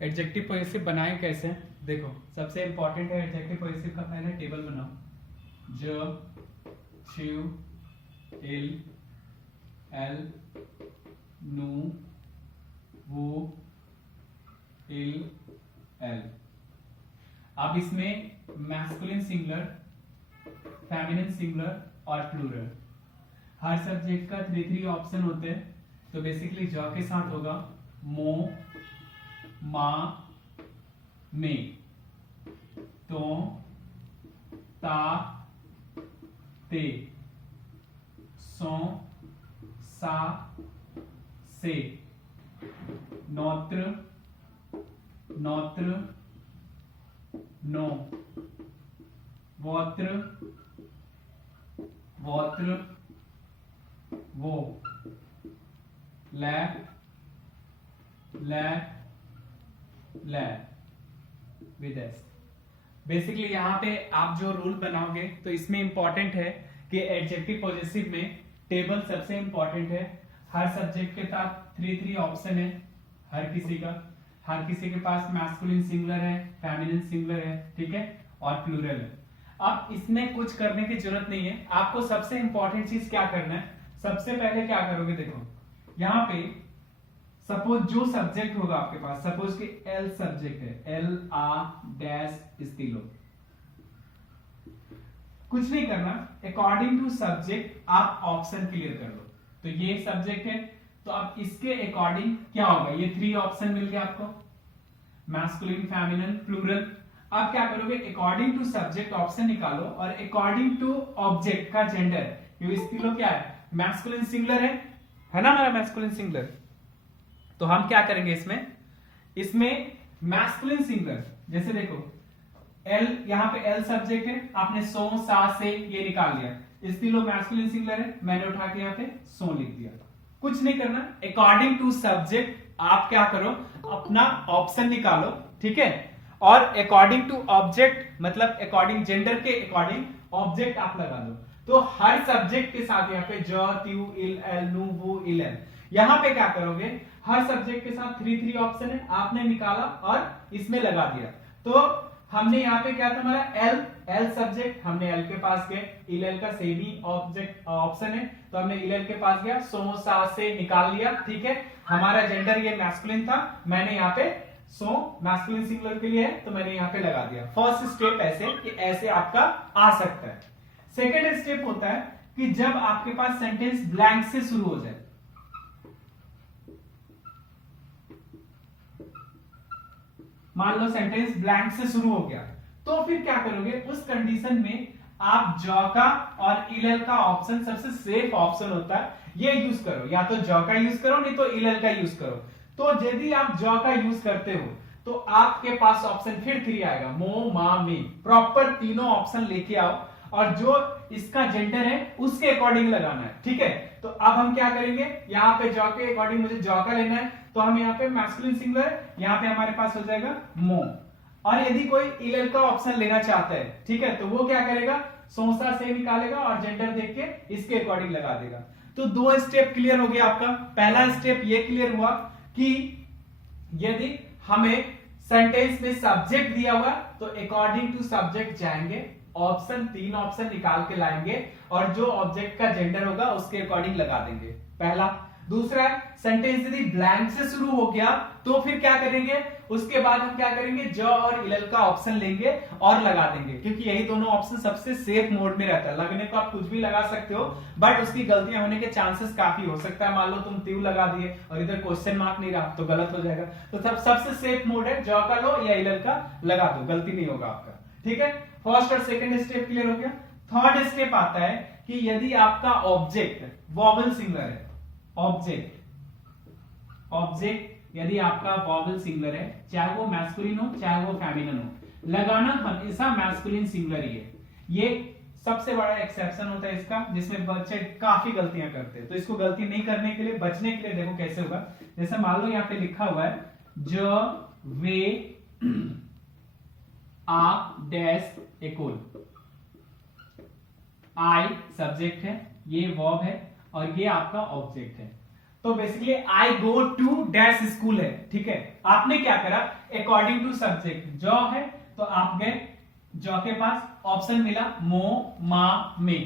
Adjective possessive बनाए कैसे? देखो, सबसे इंपॉर्टेंट है एडजेक्टिव पॉजेसिव का पहले टेबल बनाओ। ज, छिव, इल, एल, नू, वो, इल, एल। अब इसमें मैस्कुलिन सिंगुलर, फेमिनिन सिंगुलर और प्लूरल। हर सब्जेक्ट का 3 ऑप्शन होते हैं। तो बेसिकली ज के साथ होगा मो, मा, मे, तो, ता, ते, सो, सा, से, नौत्र, नौत्र, नो, वौत्र, वौत्र, वो, lap, lap, lap with S. Basically यहां पे आप जो रूल बनाओगे तो इसमें इंपॉर्टेंट है कि एडजेक्टिव पॉजेसिव में टेबल सबसे इंपॉर्टेंट है। हर सब्जेक्ट के साथ 3 ऑप्शन है हर किसी के पास मैस्कुलिन सिंगुलर है, फेमिनिन सिंगुलर है, ठीक है, और प्लूरल है। अब इसमें कुछ करने की जरूरत नहीं है। आपको सबसे इंपॉर्टेंट चीज क्या करना है, सबसे पहले क्या करोगे, देखो यहां पे सपोज जो सब्जेक्ट होगा आपके पास, सपोज कि एल सब्जेक्ट है, एल आ डैश स्टीलो, कुछ नहीं करना, अकॉर्डिंग टू सब्जेक्ट आप ऑप्शन क्लियर कर लो। तो ये सब्जेक्ट है, तो अब इसके अकॉर्डिंग क्या होगा, ये 3 ऑप्शन मिल गया आपको, मैस्कुलिन, फेमिनिन, प्लूरल। अब क्या करोगे, अकॉर्डिंग टू सब्जेक्ट ऑप्शन निकालो और अकॉर्डिंग टू ऑब्जेक्ट का जेंडर, क्योंकि स्टीलो क्या है, मैस्कुलिन सिंगुलर है ना हमारा मैस्कुलिन सिंगुलर। तो हम क्या करेंगे इसमें मैस्कुलिन सिंगुलर, जैसे देखो एल, यहां पे एल सब्जेक्ट है, आपने सो, सा, से ये निकाल लिया। स्टीलो मैस्कुलिन सिंगुलर है, मैंने उठा के यहां पे सो लिख दिया। कुछ नहीं करना, अकॉर्डिंग टू सब्जेक्ट आप क्या करो, अपना ऑप्शन निकालो, ठीक है, और अकॉर्डिंग टू ऑब्जेक्ट मतलब अकॉर्डिंग जेंडर के अकॉर्डिंग ऑब्जेक्ट आप लगा दो। तो हर सब्जेक्ट के साथ यहाँ पे ज, त्यू, इल, एल, नू, वो, इल, एल, यहां पे क्या करोगे, हर सब्जेक्ट के साथ 3 ऑप्शन है, आपने निकाला और इसमें लगा दिया। तो हमने यहाँ पे क्या था, हमारा एल सब्जेक्ट, हमने एल के पास गए, इल, एल का सेम ही ऑब्जेक्ट ऑप्शन है, तो हमने इल, एल के पास गया, सो, सा, से निकाल लिया, ठीक है। हमारा जेंडर ये मैस्कुलिन था, मैंने यहाँ पे सो मैस्कुलिन सिंगुलर के लिए है, तो मैंने यहाँ पे लगा दिया। फर्स्ट स्टेप ऐसे कि ऐसे आपका आ सकता है। सेकेंड स्टेप होता है कि जब आपके पास सेंटेंस ब्लैंक से शुरू हो जाए, मान लो सेंटेंस ब्लैंक से शुरू हो गया, तो फिर क्या करोगे, उस कंडीशन में आप जॉ का और इल का ऑप्शन सबसे सेफ ऑप्शन होता है, ये यूज करो। या तो जॉ का यूज करो, नहीं तो इल का यूज करो। तो यदि आप जॉ का यूज करते हो तो आपके पास ऑप्शन फिर 3 आएगा, मो, मा, मे, प्रॉपर तीनों ऑप्शन लेके आओ और जो इसका जेंडर है उसके अकॉर्डिंग लगाना है, ठीक है। तो अब हम क्या करेंगे, यहाँ पे जॉ के अकॉर्डिंग मुझे जॉ का लेना है, तो हम यहाँ पे मैस्कुलिन सिंगुलर, यहाँ पे हमारे पास हो जाएगा मो। और यदि कोई इल का ऑप्शन लेना चाहता है, ठीक है, तो वो क्या करेगा, सोसा से निकालेगा और जेंडर देख के इसके अकॉर्डिंग लगा देगा। तो 2 स्टेप क्लियर हो गया आपका। पहला स्टेप ये क्लियर हुआ कि यदि हमें सेंटेंस में सब्जेक्ट दिया हुआ तो अकॉर्डिंग टू सब्जेक्ट जाएंगे, ऑप्शन 3 ऑप्शन निकाल के लाएंगे और जो ऑब्जेक्ट का जेंडर होगा उसके अकॉर्डिंग लगा देंगे, पहला। दूसरा, सेंटेंस यदि ब्लैंक से शुरू हो गया तो फिर क्या करेंगे, उसके बाद हम क्या करेंगे, ज और इल का ऑप्शन लेंगे और लगा देंगे, क्योंकि यही दोनों ऑप्शन सबसे सेफ मोड में रहता है। लगने को आप कुछ भी लगा सकते हो, बट उसकी गलतियां होने के चांसेस काफी हो सकता है। मान लो तुम त्यू लगा दिए और इधर क्वेश्चन मार्क नहीं रहा तो गलत हो जाएगा। तो सबसे सेफ मोड है, ज का लो या इल का लगा दो, गलती नहीं होगा आपका, ठीक है। फर्स्ट और सेकंड स्टेप क्लियर हो गया। थर्ड स्टेप आता है कि यदि आपका ऑब्जेक्ट वॉवल सिंगुलर है, ऑब्जेक्ट यदि आपका वॉवल सिंगुलर है, चाहे वो मैस्कुलिन हो चाहे वो फेमिनिन हो, लगाना हमेशा मैस्कुलिन सिंगुलर ही है। ये सबसे बड़ा एक्सेप्शन होता है इसका, जिसमें बच्चे काफी गलतियां करते हैं। तो इसको गलती नहीं करने के लिए, बचने के लिए देखो कैसे होगा। जैसे मान लो यहाँ पे लिखा हुआ है ज, वे, आ डैश एकोल, आई सब्जेक्ट है, ये वर्ब है और ये आपका ऑब्जेक्ट है। तो basically I go to dash school है, ठीक है। आपने क्या करा, अकॉर्डिंग टू सब्जेक्ट, जॉ है तो आप गए, जॉ के पास ऑप्शन मिला मो, मा, मे,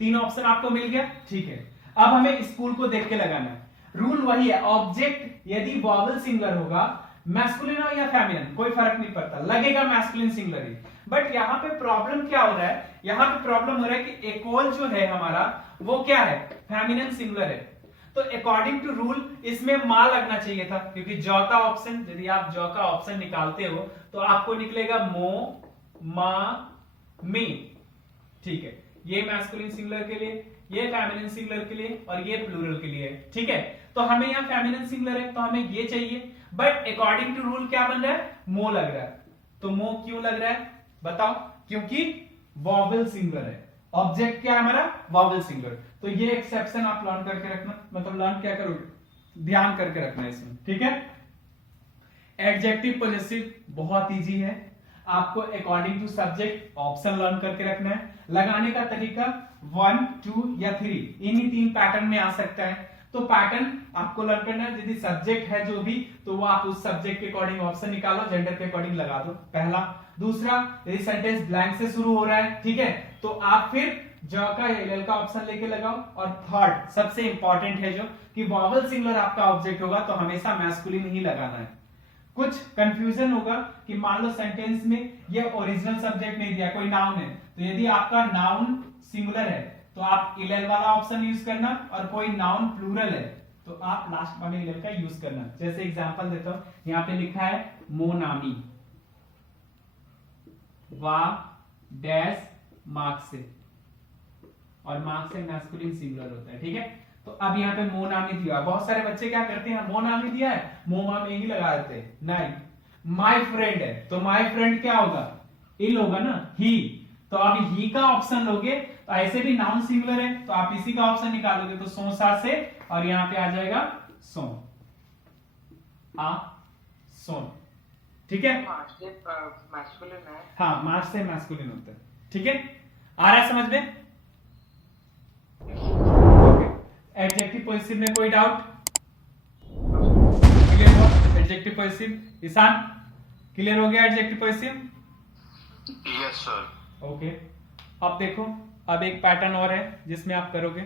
तीन ऑप्शन आपको मिल गया, ठीक है। अब हमें स्कूल को देख के लगाना है। रूल वही है, ऑब्जेक्ट यदि वॉवल सिंगुलर होगा, मैस्कुलिन हो या फेमिनिन कोई फर्क नहीं पड़ता, लगेगा मैस्कुलिन सिंगुलर ही। बट यहाँ पे प्रॉब्लम क्या हो रहा है, यहाँ पे प्रॉब्लम हो रहा है कि एकोल जो है हमारा वो क्या है, फेमिनिन सिंगुलर है। तो अकॉर्डिंग टू रूल इसमें मा लगना चाहिए था, क्योंकि जॉ का ऑप्शन, यदि आप जॉ का ऑप्शन निकालते हो तो आपको निकलेगा मो, मा, मी, ठीक है। ये मैस्कुलिन सिंगुलर के लिए, ये फेमिनिन सिंगुलर के लिए और ये प्लूरल के लिए, ठीक है। तो हमें यहाँ फेमिनिन सिंगुलर है तो हमें ये चाहिए, बट अकॉर्डिंग टू रूल क्या बन रहा है, मो लग रहा है। तो मो क्यों लग रहा है बताओ, क्योंकि वॉवल सिंगुलर है, ऑब्जेक्ट क्या है हमारा, वॉवल सिंगुलर। तो ये एक्सेप्शन आप लर्न करके रखना, मतलब लर्न क्या करोगे, ध्यान करके रखना इसमें, ठीक है। एडजेक्टिव पॉजेसिव बहुत इजी है, आपको according to subject option learn करके रखना है। लगाने का तरीका 1, 2 या 3 इन्हीं तीन पैटर्न में आ सकता है। तो पैटर्न आपको लर्न करना है, यदि सब्जेक्ट है जो भी तो वो आप उस सब्जेक्ट के अकॉर्डिंग ऑप्शन निकालो, जेंडर के अकॉर्डिंग लगा दो, पहला। दूसरा, यदि सेंटेंस ब्लैंक से शुरू हो रहा है, ठीक है, तो आप फिर जॉ का एल का ऑप्शन लेके लगाओ। और थर्ड सबसे इंपॉर्टेंट है जो कि वॉवल सिंगुलर आपका ऑब्जेक्ट होगा तो हमेशा मैस्कुलिन ही लगाना है। कुछ कंफ्यूजन होगा कि मान लो सेंटेंस में ये ओरिजिनल सब्जेक्ट नहीं दिया, कोई नाउन है, तो यदि आपका नाउन सिंगुलर है तो आप इलेल वाला ऑप्शन यूज करना, और कोई नाउन प्लूरल है तो आप लास्ट वाले इलेल का यूज करना। जैसे एग्जांपल देता हूं, यहां पे लिखा है मोनामी, वा डैश मार्क्स से, और मार्क्स से मैस्कुलिन सिंगुलर होता है, ठीक है। तो अब यहाँ पे मोनामी दिया, बहुत सारे बच्चे क्या करते हैं, मोनामी दिया है मोमा में ही लगा देते हैं, नहीं। माय फ्रेंड है तो माय फ्रेंड क्या होगा, इल होगा ना, ही। तो अब ही का ऑप्शन लोगे तो ऐसे भी नाउन सिंगुलर है तो आप इसी का ऑप्शन निकालोगे, तो सोसा से, और यहाँ पे आ जाएगा सो, आ सोन, ठीक है। मैस्कुलिन है, हाँ, मार्क्स से मैस्कुलिन होता है, ठीक है। आ रहा है समझ में? एडजेक्टिव पॉजिटिव में कोई डाउट? क्लियर हुआ एडजेक्टिव पॉजिटिव? ईशान क्लियर हो गया adjective positive? Yes sir. Okay, अब देखो, अब एक पैटर्न और है जिसमें आप करोगे